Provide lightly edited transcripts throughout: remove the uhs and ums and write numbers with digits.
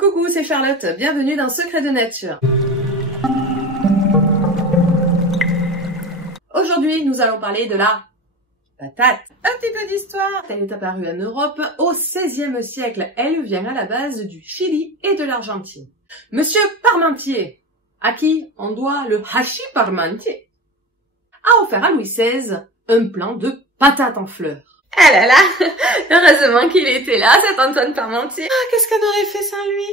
Coucou, c'est Charlotte, bienvenue dans Secrets de Nature. Aujourd'hui, nous allons parler de la patate. Un petit peu d'histoire. Elle est apparue en Europe au XVIe siècle. Elle vient à la base du Chili et de l'Argentine. Monsieur Parmentier, à qui on doit le hachis Parmentier, a offert à Louis XVI un plant de patates en fleurs. Ah là là, heureusement qu'il était là, cet Antoine Parmentier. Ah, qu'est-ce qu'on aurait fait sans lui?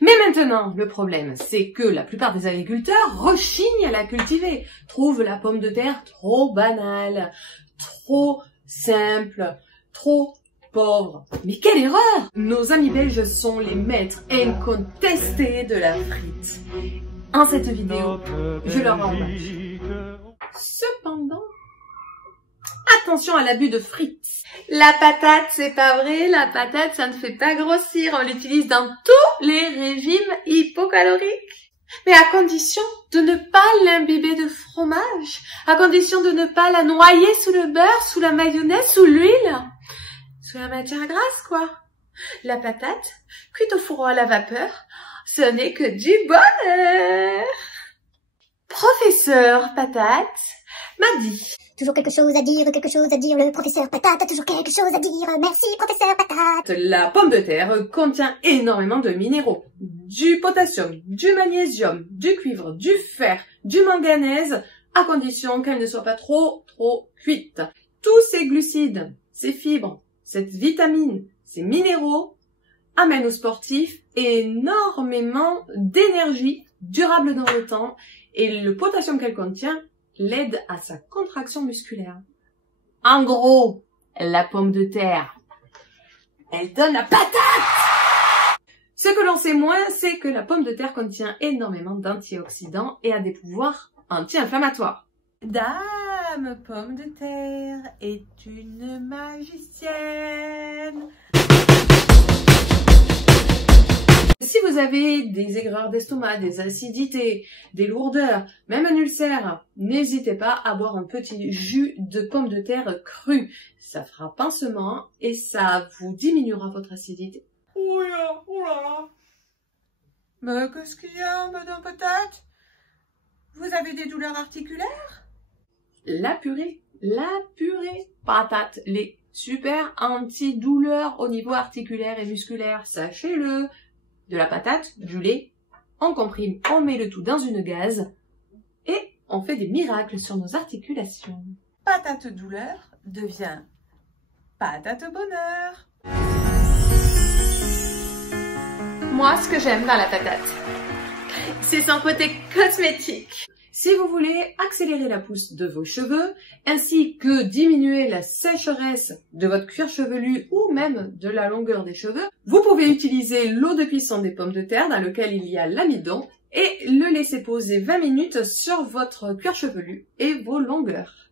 Mais maintenant, le problème, c'est que la plupart des agriculteurs rechignent à la cultiver, trouvent la pomme de terre trop banale, trop simple, trop pauvre. Mais quelle erreur! Nos amis belges sont les maîtres incontestés de la frite. En cette vidéo, je leur rends hommage. Cependant, attention à l'abus de frites. La patate, c'est pas vrai, la patate, ça ne fait pas grossir. On l'utilise dans tous les régimes hypocaloriques. Mais à condition de ne pas l'imbiber de fromage, à condition de ne pas la noyer sous le beurre, sous la mayonnaise, sous l'huile, sous la matière grasse, quoi. La patate, cuite au four à la vapeur, ce n'est que du bonheur. Professeur Patate m'a dit... Toujours quelque chose à dire, le professeur Patate a toujours quelque chose à dire, merci professeur Patate. La pomme de terre contient énormément de minéraux, du potassium, du magnésium, du cuivre, du fer, du manganèse, à condition qu'elle ne soit pas trop cuite. Tous ces glucides, ces fibres, cette vitamine, ces minéraux amènent aux sportifs énormément d'énergie durable dans le temps et le potassium qu'elle contient l'aide à sa contraction musculaire. En gros, la pomme de terre, elle donne la patate! Ce que l'on sait moins, c'est que la pomme de terre contient énormément d'antioxydants et a des pouvoirs anti-inflammatoires. Dame pomme de terre est une magicienne. Si vous avez des aigreurs d'estomac, des acidités, des lourdeurs, même un ulcère, n'hésitez pas à boire un petit jus de pomme de terre crue. Ça fera pincement et ça vous diminuera votre acidité. Oula, oula. Mais qu'est-ce qu'il y a, madame Patate? Vous avez des douleurs articulaires? La purée patate, les super antidouleurs au niveau articulaire et musculaire, sachez-le. De la patate, du lait, on comprime, on met le tout dans une gaze et on fait des miracles sur nos articulations. Patate douleur devient patate bonheur. Moi, ce que j'aime dans la patate, c'est son côté cosmétique. Si vous voulez accélérer la pousse de vos cheveux, ainsi que diminuer la sécheresse de votre cuir chevelu ou même de la longueur des cheveux, vous pouvez utiliser l'eau de cuisson des pommes de terre dans lequel il y a l'amidon et le laisser poser 20 minutes sur votre cuir chevelu et vos longueurs.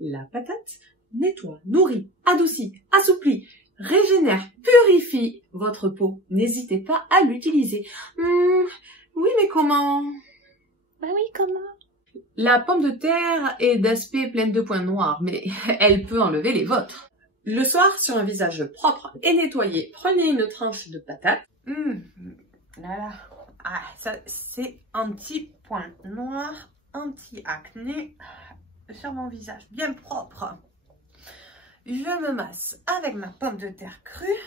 La patate nettoie, nourrit, adoucit, assouplit, régénère, purifie votre peau. N'hésitez pas à l'utiliser. Oui, mais comment? Bah oui, comment? La pomme de terre est d'aspect pleine de points noirs, mais elle peut enlever les vôtres. Le soir, sur un visage propre et nettoyé, prenez une tranche de patate. Là. Ah, ça, c'est anti-points noirs, anti-acné sur mon visage, bien propre. Je me masse avec ma pomme de terre crue.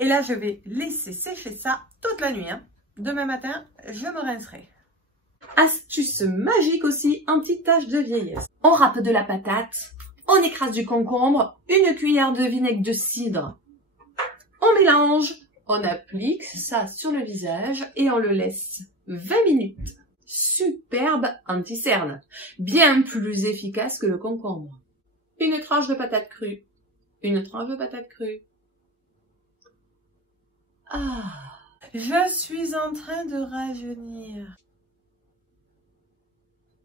Et là, je vais laisser sécher ça toute la nuit, hein. Demain matin, je me rincerai. Astuce magique aussi, anti-tache de vieillesse. On râpe de la patate, on écrase du concombre, une cuillère de vinaigre de cidre. On mélange, on applique ça sur le visage et on le laisse 20 minutes. Superbe anti-cerne, bien plus efficace que le concombre. Une tranche de patate crue, une tranche de patate crue. Ah! Je suis en train de rajeunir.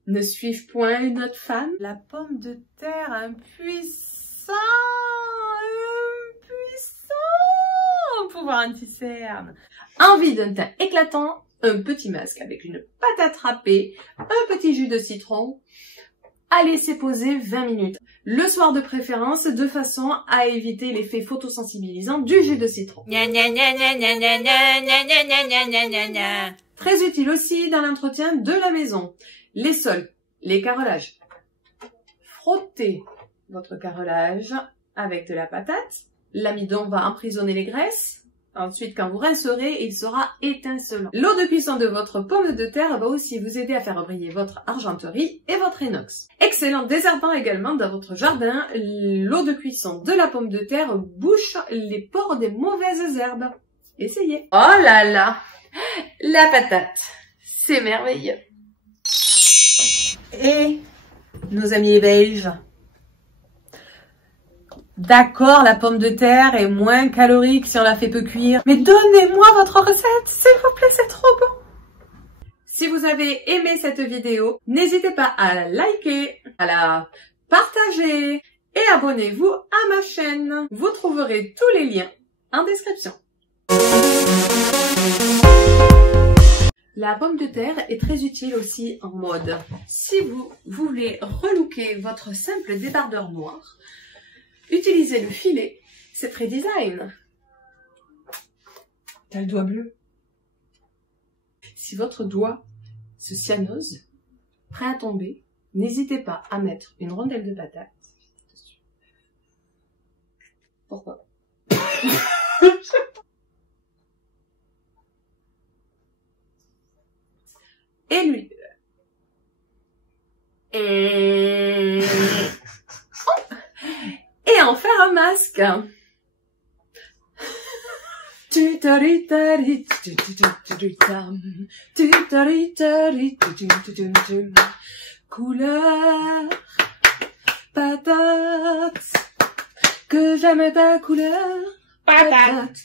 Ne suis-je point une autre femme? La pomme de terre, un puissant pouvoir anti-cerne. Envie d'un teint éclatant, un petit masque avec une patate râpée, un petit jus de citron, à laisser poser 20 minutes. le soir de préférence, de façon à éviter l'effet photosensibilisant du jus de citron. Très utile aussi dans l'entretien de la maison. Les sols, les carrelages. Frottez votre carrelage avec de la patate. L'amidon va emprisonner les graisses. Ensuite, quand vous rincerez, il sera étincelant. L'eau de cuisson de votre pomme de terre va aussi vous aider à faire briller votre argenterie et votre inox. Excellent désherbant également dans votre jardin. L'eau de cuisson de la pomme de terre bouche les pores des mauvaises herbes. Essayez. Oh là là, la patate, c'est merveilleux. Et nos amis les belges. D'accord, la pomme de terre est moins calorique si on la fait peu cuire. Mais donnez-moi votre recette, s'il vous plaît, c'est trop bon. Si vous avez aimé cette vidéo, n'hésitez pas à la liker, à la partager et abonnez-vous à ma chaîne. Vous trouverez tous les liens en description. La pomme de terre est très utile aussi en mode. Si vous voulez relooker votre simple débardeur noir, utilisez le filet, c'est très design. T'as le doigt bleu. Si votre doigt se cyanose, prêt à tomber, n'hésitez pas à mettre une rondelle de patate dessus. Pourquoi pas? Et l'huile. Et en faire un masque. Couleur patate, que j'aime ta couleur patate.